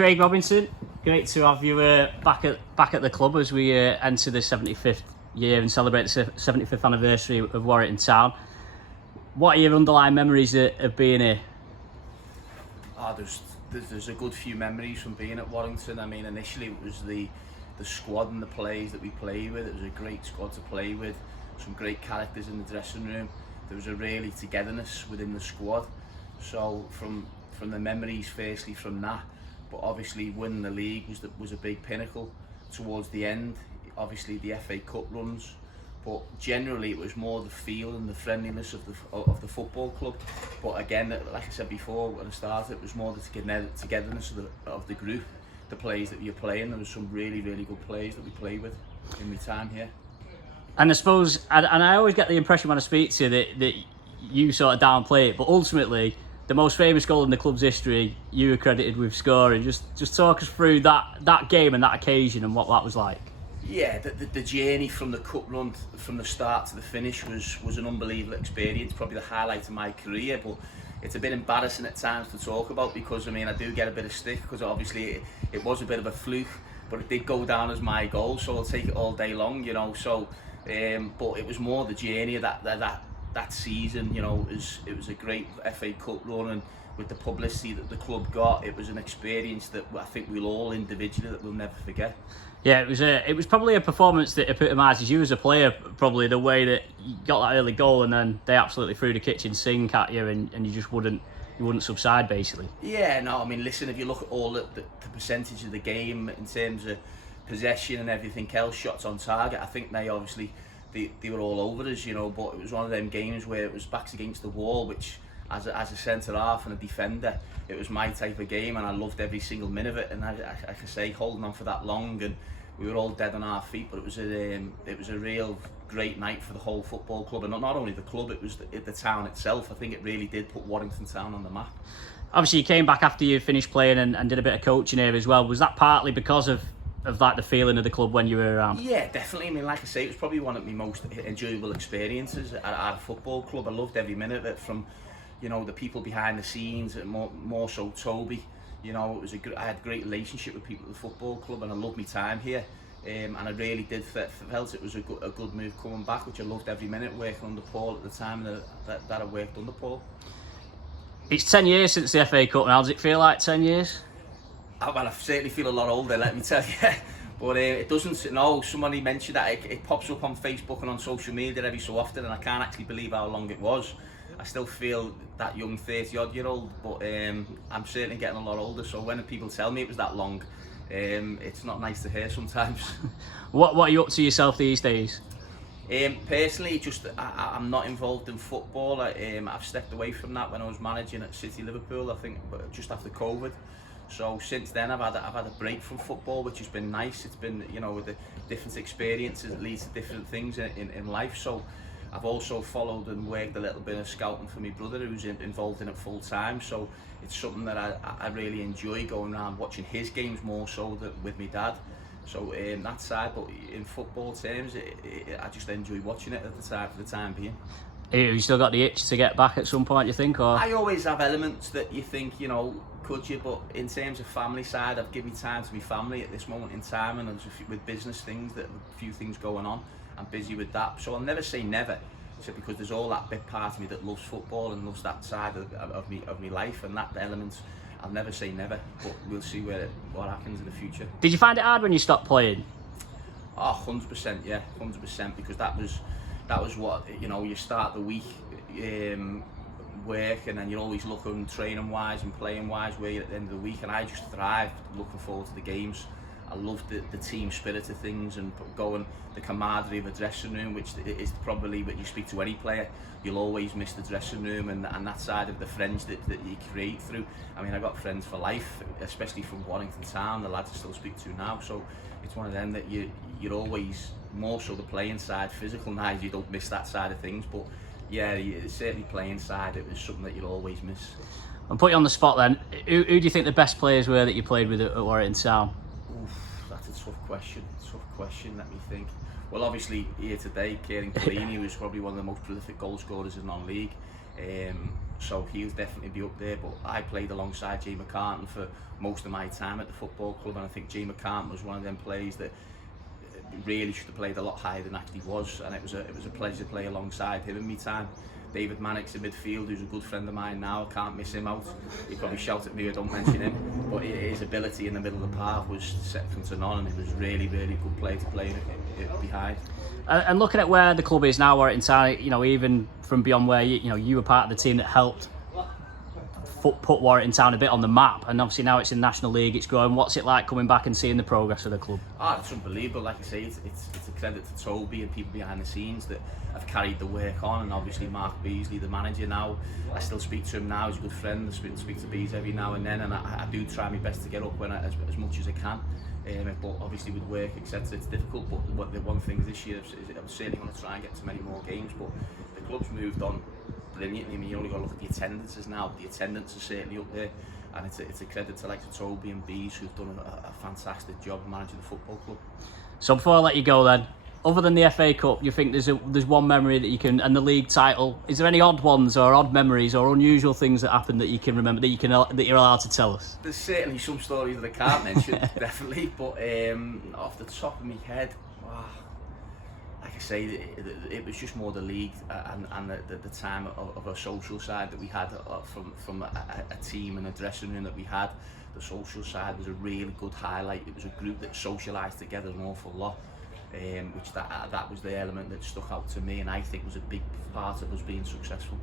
Craig Robinson, great to have you back at the club as we enter the 75th year and celebrate the 75th anniversary of Warrington Town. What are your underlying memories of being here? Oh, there's a good few memories from being at Warrington. I mean, initially it was the squad and the players that we played with. It was a great squad to play with, some great characters in the dressing room. There was a really togetherness within the squad. So from the memories, firstly from that, but obviously winning the league was a big pinnacle. Towards the end, obviously the FA Cup runs, but generally it was more the feel and the friendliness of the football club. But again, like I said before at the start, it was more the togetherness of the group, the players that you're playing. There was some really good players that we played with in my time here. And I suppose, and I always get the impression when I speak to you that you sort of downplay it, but ultimately the most famous goal in the club's history you were credited with scoring. Just talk us through that game and that occasion and what that was like. Yeah, the journey from the cup run, from the start to the finish, was an unbelievable experience, probably the highlight of my career. But it's a bit embarrassing at times to talk about, because I mean I do get a bit of stick, because obviously it was a bit of a fluke, but it did go down as my goal, so I'll take it all day long, you know. So but it was more the journey of that season, you know. It was a great FA Cup run, and with the publicity that the club got, it was an experience that I think we'll all individually that we'll never forget. Yeah, it was probably a performance that epitomises you as a player, probably the way that you got that early goal and then they absolutely threw the kitchen sink at you, and you just wouldn't subside, basically. Yeah, no, I mean, listen, if you look at all the percentage of the game in terms of possession and everything else, shots on target, I think they were all over us, you know. But it was one of them games where it was backs against the wall, which as a centre half and a defender, it was my type of game, and I loved every single minute of it. And I can say, holding on for that long, and we were all dead on our feet. But it was a real great night for the whole football club, and not only the club, it was the town itself. I think it really did put Warrington Town on the map. Obviously, you came back after you finished playing and did a bit of coaching here as well. Was that partly because of like the feeling of the club when you were around? Yeah, definitely. I mean, like I say, it was probably one of my most enjoyable experiences at a football club. I loved every minute of it, from, you know, the people behind the scenes, and more so Toby. You know, I had a great relationship with people at the football club, and I loved my time here. And I really did felt it was a good move coming back, which I loved every minute, working under Paul at the time that I worked under Paul. It's 10 years since the FA Cup now. Does it feel like 10 years? Well, I certainly feel a lot older, let me tell you. But it doesn't. No, somebody mentioned that it pops up on Facebook and on social media every so often, and I can't actually believe how long it was. I still feel that young 30-odd-year-old, but I'm certainly getting a lot older. So when people tell me it was that long, it's not nice to hear sometimes. What are you up to yourself these days? Personally, I'm not involved in football. I've stepped away from that when I was managing at City Liverpool, I think just after COVID. So since then I've had a break from football, which has been nice. It's been, you know, with the different experiences, it leads to different things in life. So I've also followed and worked a little bit of scouting for my brother, who's involved in it full time. So it's something that I really enjoy, going around watching his games more so than with my dad. So that side, but in football terms, I just enjoy watching it for the time being. Have you still got the itch to get back at some point, you think? Or I always have elements that you think, you know, could you? But in terms of family side, I've given time to my family at this moment in time, and with business things, a few things going on, I'm busy with that. So I'll never say never, because there's all that big part of me that loves football and loves that side of my life, and that element. I'll never say never, but we'll see what happens in the future. Did you find it hard when you stopped playing? Oh, 100%, yeah, 100%, because that was what, you know, you start the week work, and then you're always looking training wise and playing wise where you're at the end of the week, and I just thrived looking forward to the games. I loved the team spirit of things, and going the camaraderie of a dressing room, which is probably when you speak to any player, you'll always miss the dressing room and that side of the friends that you create through. I mean, I got friends for life, especially from Warrington Town, the lads I still speak to now. So it's one of them that you're always, more so the playing side, physical night, you don't miss that side of things. But yeah, certainly playing side, it was something that you'll always miss. I'll put you on the spot then. Who do you think the best players were that you played with at Warrington Town? That's a tough question. Let me think. Well, obviously here today, Kieran Collini was probably one of the most prolific goal scorers in non-league. so he'll definitely be up there. But I played alongside Jay McCartan for most of my time at the football club, and I think Jay McCartan was one of them players that really should have played a lot higher than actually was, and it was a pleasure to play alongside him in my time. David Mannix in midfield, who's a good friend of mine now, I can't miss him out. He'd probably shout at me if I don't mention him, but his ability in the middle of the park was second to none, and it was really good player to play behind. And looking at where the club is now, Warrington Town, you know, even from beyond where you were part of the team that helped put Warrington Town a bit on the map, and obviously now it's in the National League, it's growing. What's it like coming back and seeing the progress of the club? It's unbelievable. Like I say, it's a credit to Toby and people behind the scenes that have carried the work on, and obviously Mark Beasley, the manager now. I still speak to him now, he's a good friend. I speak to Bees every now and then, and I do try my best to get up when as much as I can. But obviously with work, etc., it's difficult. But the one thing this year is I'm certainly going to try and get to many more games. But the club's moved on brilliantly. I mean, you only got to look at the attendances now. The attendance is certainly up there, and it's a credit to like Toby and Bees, who've done a fantastic job managing the football club. So before I let you go then, other than the FA Cup, you think there's one memory that you can, and the league title, is there any odd ones or odd memories or unusual things that happened that you can remember, that you're allowed to tell us? There's certainly some stories that I can't mention, definitely, but off the top of my head, like I say, it was just more the league and the time of a social side that we had from a team and a dressing room that we had. The social side was a really good highlight. It was a group that socialised together an awful lot, which that was the element that stuck out to me, and I think was a big part of us being successful.